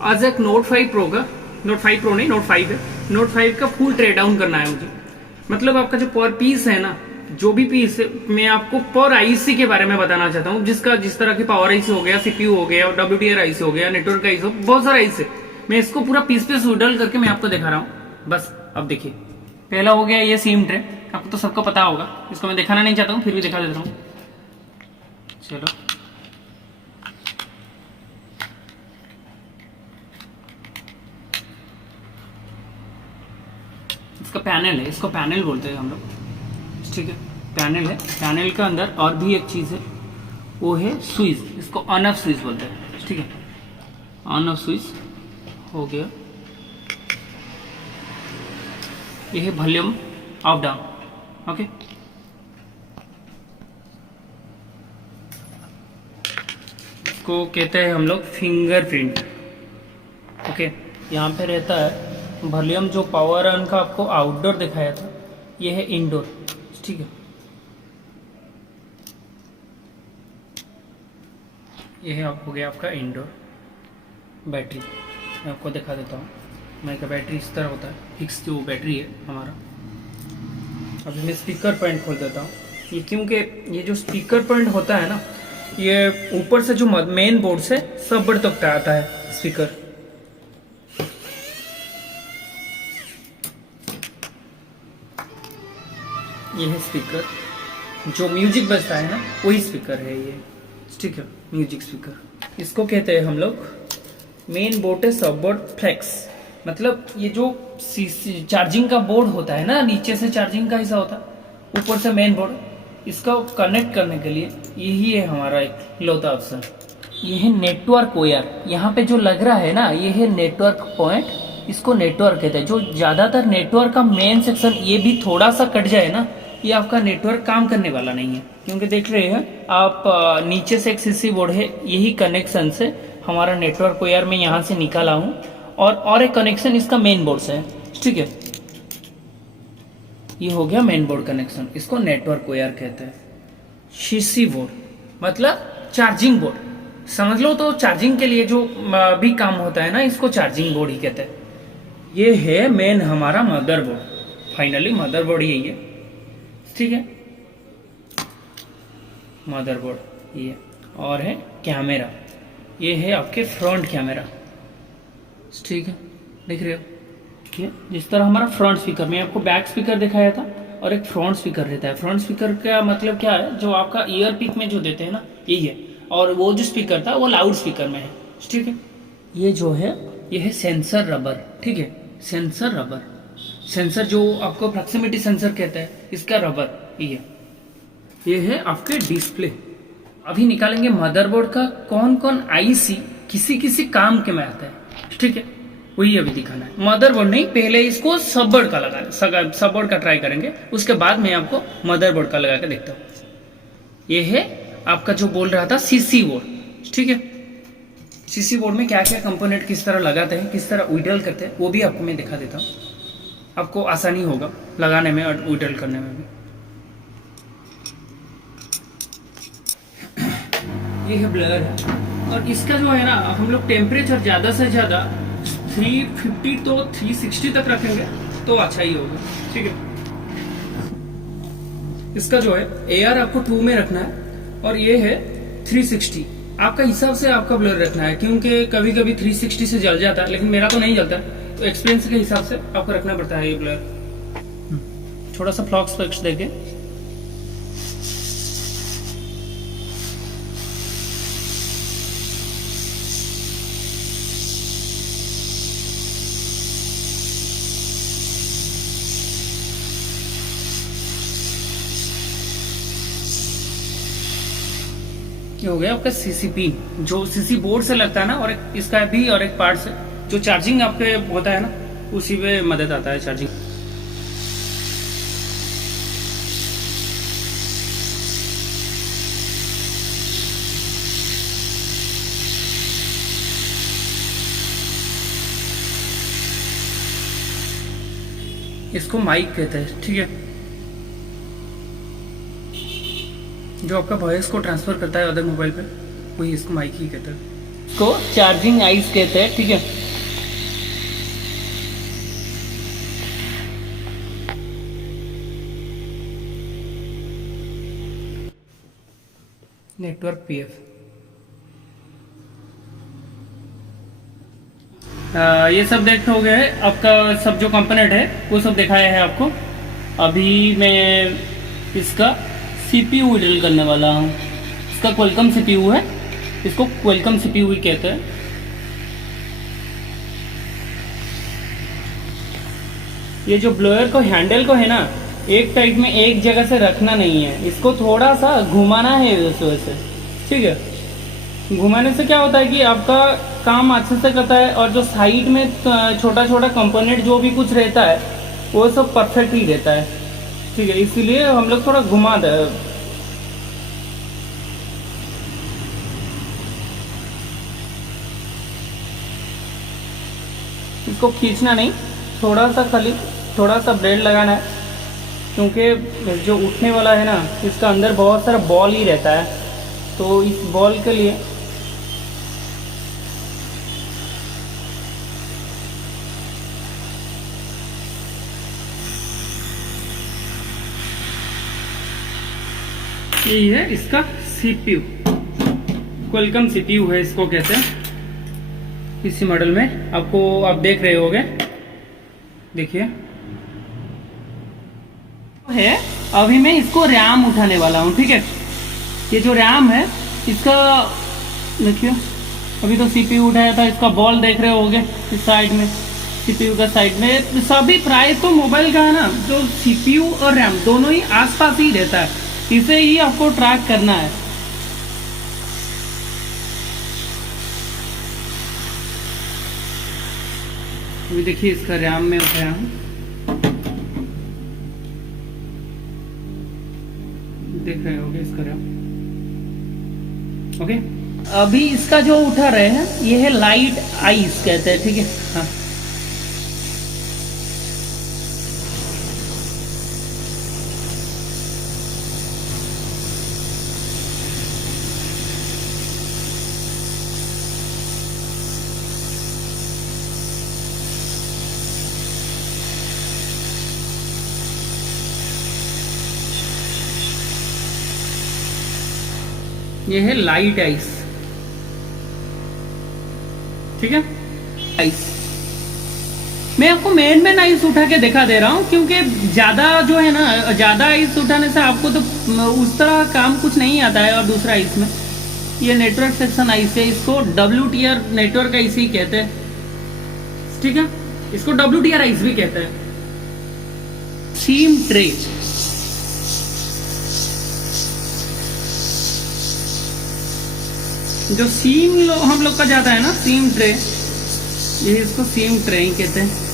आज एक note 5 pro का, नोट 5 प्रो नहीं, नोट 5 है, नोट 5 का फुल ट्रे डाउन करना है मुझे। मतलब आपका जो पर पीस है ना, जो भी पीस है, मैं आपको पर आईसी के बारे में बताना चाहता हूँ, जिसका जिस तरह की पावर आईसी हो गया, सीपीयू हो गया, डब्ल्यूटीआर आईसी हो गया, नेटवर्क आईसी हो, बहुत सारा आईसी है। मैं इसको पूरा पीस पीस उडल करके मैं आपको दिखा रहा हूँ। बस अब देखिए, पहला हो गया ये सीम ट्रे, आपको तो सबको पता होगा, इसको मैं दिखाना नहीं चाहता हूँ, फिर भी दिखा देता हूँ। चलो, इसका पैनल है, इसको पैनल बोलते हैं हम लोग, ठीक है। पैनल है, पैनल के अंदर और भी एक चीज़ है, वो है स्विच, इसको ऑन ऑफ स्विच बोलते हैं, ठीक है। ऑन ऑफ स्विच हो गया, ये है वॉल्यूम अप डाउन, ओके। इसको कहते हैं हम लोग फिंगरप्रिंट, ओके। यहाँ पे रहता है वॉल्यूम, जो पावर ऑन का आपको आउटडोर दिखाया था, ये है इंडोर, ठीक है। ये है हो गया आपका इंडोर। बैटरी मैं आपको दिखा देता हूँ, मैं का बैटरी इस तरह होता है, फिक्स जो बैटरी है हमारा। अभी मैं स्पीकर पॉइंट खोल देता हूँ, ये क्योंकि ये जो स्पीकर पॉइंट होता है ना, ये ऊपर से जो मेन बोर्ड से सब बड़ तक आता है स्पीकर। ये है स्पीकर, जो म्यूजिक बजता है ना, वही स्पीकर है ये, ठीक है, म्यूजिक स्पीकर। इसको कहते हैं हम लोग मेन बोर्ड है सब बोर्ड फ्लेक्स। मतलब ये जो चार्जिंग का बोर्ड होता है ना, नीचे से चार्जिंग का हिस्सा होता है, ऊपर से मेन बोर्ड, इसका कनेक्ट करने के लिए यही है हमारा एक लौता ऑप्शन। ये है नेटवर्क वायर, यहाँ पे जो लग रहा है ना, ये है नेटवर्क पॉइंट, इसको नेटवर्क कहते हैं। जो ज्यादातर नेटवर्क का मेन सेक्शन ये भी थोड़ा सा कट जाए ना, ये आपका नेटवर्क काम करने वाला नहीं है, क्योंकि देख रहे हैं आप नीचे से एक सीसी बोर्ड है, यही कनेक्शन से हमारा नेटवर्क वायर में यहाँ से निकाला हूँ, और एक कनेक्शन इसका मेन बोर्ड से है, ठीक है। ये हो गया मेन बोर्ड कनेक्शन, इसको नेटवर्क वायर कहते हैं। सीसी बोर्ड मतलब चार्जिंग बोर्ड समझ लो, तो चार्जिंग के लिए जो भी काम होता है ना, इसको चार्जिंग बोर्ड ही कहते हैं। ये है मेन हमारा मदरबोर्ड, फाइनली मदरबोर्ड यही है, ठीक है। मदरबोर्ड ये, और है कैमरा, ये है आपके फ्रंट कैमरा, ठीक है, देख रहे हो। ये जिस तरह हमारा फ्रंट स्पीकर में आपको बैक स्पीकर दिखाया था, और एक फ्रंट स्पीकर रहता है। फ्रंट स्पीकर का मतलब क्या है, जो आपका ईयर पिक में जो देते हैं ना, यही है। और वो जो स्पीकर था वो लाउड स्पीकर में है, ठीक है। ये जो है, ये है सेंसर रबर, ठीक है, सेंसर रबर, सेंसर जो आपको प्रॉक्सिमिटी सेंसर कहते हैं, इसका रबर ये है आपके डिस्प्ले। अभी निकालेंगे मदरबोर्ड का कौन कौन आईसी किसी किसी काम के में आता है, ठीक है, वही अभी दिखाना है। मदरबोर्ड नहीं, पहले इसको सबबोर्ड का लगाना, सबबोर्ड का ट्राई करेंगे, उसके बाद मैं आपको मदरबोर्ड का लगा के देखता हूँ। ये है आपका जो बोल रहा था सीसी बोर्ड, ठीक है। सीसी बोर्ड में क्या क्या कंपोनेंट किस तरह लगाते हैं, किस तरह विड्रॉल करते हैं, वो भी आपको मैं दिखा देता हूँ, आपको आसानी होगा लगाने में और विड्रॉल करने में भी। ये है ब्लर है, और इसका जो है ना, हम लोग टेम्परेचर ज़्यादा से ज़्यादा 350 तो 360 तक रखेंगे तो अच्छा ही होगा, ठीक है। इसका जो है AR आपको 2 में रखना है, और ये है 360, आपका हिसाब से आपका ब्लर रखना है, क्योंकि कभी कभी 360 से जल जाता है, लेकिन मेरा तो नहीं जलता, तो एक्सपीरियंस के हिसाब से आपको रखना पड़ता है ये ब्लर। थोड़ा सा फ्लॉक्स फ्लक्स देके, ये हो गया आपका सीसीपी, जो सीसी बोर्ड से लगता है ना, और एक इसका भी, और एक पार्ट से जो चार्जिंग आपके होता है ना, उसी पे मदद आता है चार्जिंग। इसको माइक कहते हैं, ठीक है, जो आपका वॉइस को ट्रांसफर करता है अदर मोबाइल पे, वही इसको माइक ही कहता है। इसको चार्जिंग आइस कहते हैं, ठीक है। नेटवर्क पीएफ, ये सब देख हो गया है आपका, सब जो कंपोनेंट है वो सब दिखाया है आपको। अभी मैं इसका सीपीयू ड्रिल करने वाला हूँ। इसका क्वालकॉम सीपीयू है, इसको क्वालकॉम सीपीयू ही कहते हैं। ये जो ब्लोअर को हैंडल को है ना, एक टाइप में एक जगह से रखना नहीं है, इसको थोड़ा सा घुमाना है इस वजह से, ठीक है। घुमाने से क्या होता है कि आपका काम अच्छे से करता है, और जो साइड में छोटा छोटा कंपोनेंट जो भी कुछ रहता है वो सब परफेक्ट ही रहता है, ठीक है। इसीलिए हम लोग थोड़ा घुमा दे। इसको खींचना नहीं, थोड़ा सा खाली थोड़ा सा ब्लेड लगाना है, क्योंकि जो उठने वाला है ना इसका अंदर बहुत सारा बॉल ही रहता है, तो इस बॉल के लिए यही है इसका सीपीयू, क्वालकॉम सीपीयू है इसको कहते हैं। इसी मॉडल में आपको आप देख रहे होगे, देखिए है। अभी मैं इसको रैम उठाने वाला हूँ, ठीक है। ये जो रैम है इसका देखिए, अभी तो सीपीयू उठाया था, इसका बॉल देख रहे होगे इस साइड में, सीपीयू का साइड में। सभी प्राय तो मोबाइल का है ना, जो सीपीयू और रैम दोनों ही आसपास ही रहता है, इसे ही आपको ट्रैक करना है। अभी देखिए इसका रैम में उठाया हूँ, देख रहे होगे इसका रैम, ओके। अभी इसका जो उठा रहे हैं ये है लाइट आइस कहते हैं, ठीक है। हाँ, ये है लाइट आइस, ठीक है। आइस मैं आपको मेन आइस उठा के दिखा दे रहा हूँ, क्योंकि ज्यादा जो है ना, ज्यादा आइस उठाने से आपको तो उस तरह काम कुछ नहीं आता है। और दूसरा आइस में ये नेटवर्क सेक्शन आइस है, इसको WTR नेटवर्क आइस ही कहते हैं, ठीक है। इसको WTR आइस भी कहते हैं। सीम ट्रे, जो सीम हम लोग का जाता है ना, सीम ट्रे, ये इसको सीम ट्रे ही कहते हैं।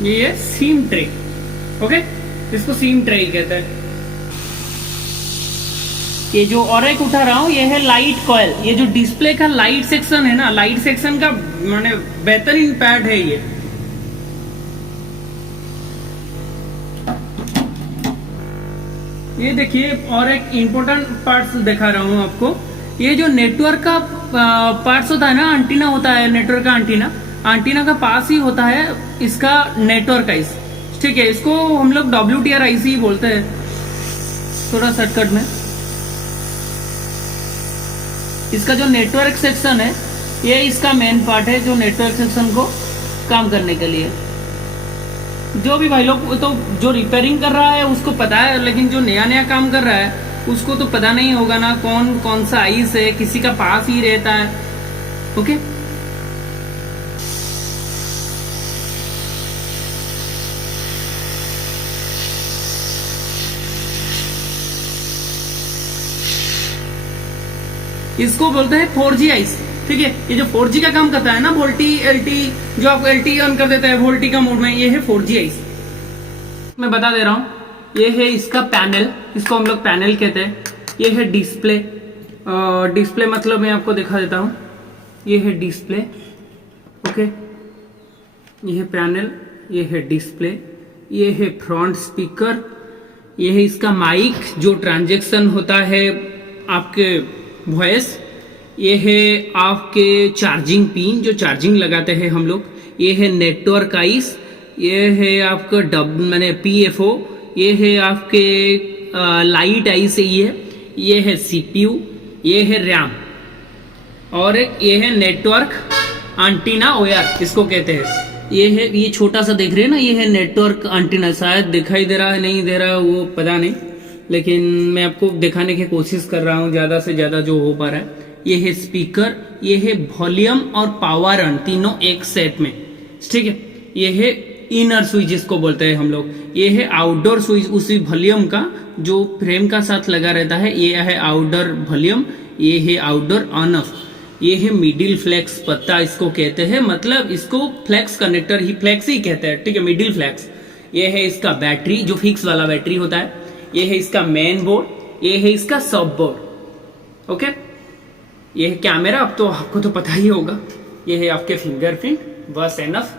ये है सीम ट्रे, ओके। इसको सीम ट्रे ही कहते हैं। ये जो और एक उठा रहा हूं ये है लाइट कॉइल। ये जो डिस्प्ले का लाइट सेक्शन है ना, लाइट सेक्शन का माने बेहतरीन पैड है ये। ये देखिए और एक इम्पोर्टेंट पार्ट्स दिखा रहा हूं आपको। ये जो नेटवर्क का पार्ट्स होता है ना, एंटीना होता है, नेटवर्क का एंटीना का पास ही होता है इसका नेटवर्क आइस, ठीक है। इसको हम लोग WTR आइस ही बोलते हैं थोड़ा शॉर्टकट में। इसका जो नेटवर्क सेक्शन है ये इसका मेन पार्ट है, जो नेटवर्क सेक्शन को काम करने के लिए। जो भी भाई लोग तो जो रिपेयरिंग कर रहा है उसको पता है, लेकिन जो नया नया काम कर रहा है उसको तो पता नहीं होगा ना कौन सा आइस है, किसी का पास ही रहता है, ओके। इसको बोलते हैं 4G आइस। ठीक है, ये जो 4G का काम करता है ना, वोल्टी एलटी, जो आपको एलटी ऑन कर देता है वोल्टी का मोड में, ये है 4G आइस। मैं बता दे रहा हूँ, ये है इसका पैनल, इसको हम लोग पैनल कहते हैं। ये है डिस्प्ले, डिस्प्ले मतलब मैं आपको दिखा देता हूँ, ये है डिस्प्ले। ओके, ये है पैनल, ये है डिस्प्ले, ये है फ्रंट स्पीकर, ये है इसका माइक जो ट्रांजैक्शन होता है आपके वॉइस, ये है आपके चार्जिंग पिन जो चार्जिंग लगाते हैं हम लोग, ये है नेटवर्क आइस, ये है आपका मैंने PFO, ये है आपके लाइट आइस, ये है CPU, ये है रैम, और ये है नेटवर्क एंटीना OR इसको कहते हैं। ये है, ये छोटा सा देख रहे हैं ना, ये है नेटवर्क एंटीना। शायद दिखाई दे रहा है नहीं दे रहा है वो पता नहीं, लेकिन मैं आपको दिखाने की कोशिश कर रहा हूँ ज्यादा से ज्यादा जो हो पा रहा है। ये है स्पीकर, ये है वॉल्यूम और पावर ऑन, तीनों एक सेट में। ठीक है, ये है इनर स्विच जिसको बोलते हैं हम लोग, ये है आउटडोर स्विच उसी वॉल्यूम का जो फ्रेम का साथ लगा रहता है, ये है आउटडोर वॉल्यूम, ये है आउटडोर ऑन ऑफ। ये है मिडिल फ्लेक्स पत्ता इसको कहते हैं, मतलब इसको फ्लेक्स कनेक्टर ही, फ्लेक्स ही कहते हैं। ठीक है, मिडिल फ्लेक्स। ये है इसका बैटरी जो फिक्स वाला बैटरी होता है, ये है इसका मेन बोर्ड, ये है इसका सब बोर्ड। ओके, ये है कैमरा, अब तो आपको तो पता ही होगा, ये है आपके फिंगरप्रिंट, बस एनफ।